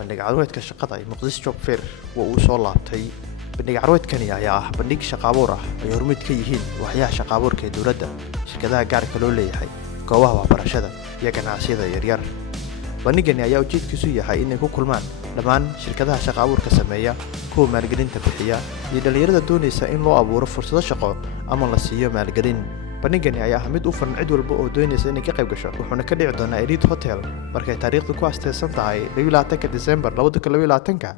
bandhig carweedka shaqada ee Muqdisho Job Fair uu soo laabtay. Bandhig carweedkani ayaa ah bandhig shaqo abuur ah ay hormuud ka yihiin waaxyaha shaqo abuurka ee dowladda, shirkadaha gaarka loo leeyahay, goobaha waxbarashada iyo ganacsiyada yaryar. Bandhigani ayaa ujeedkiisu yahay inay ku kulmaan dhammaan shirkadaha shaqo abuurka sameeya, kuwa maalgelinta bixiya, iyo dhalinyarada doonaysa in loo abuuro fursado shaqo ama la siiyo maalgelin. Bandhigani ayaa mid u furan cid walba oo doonaysa inay ka qayb gasho, wuxuuna ka dhici doonaa Elite Hotel markay taariikhdu ku astaysan tahay 22 December 2022.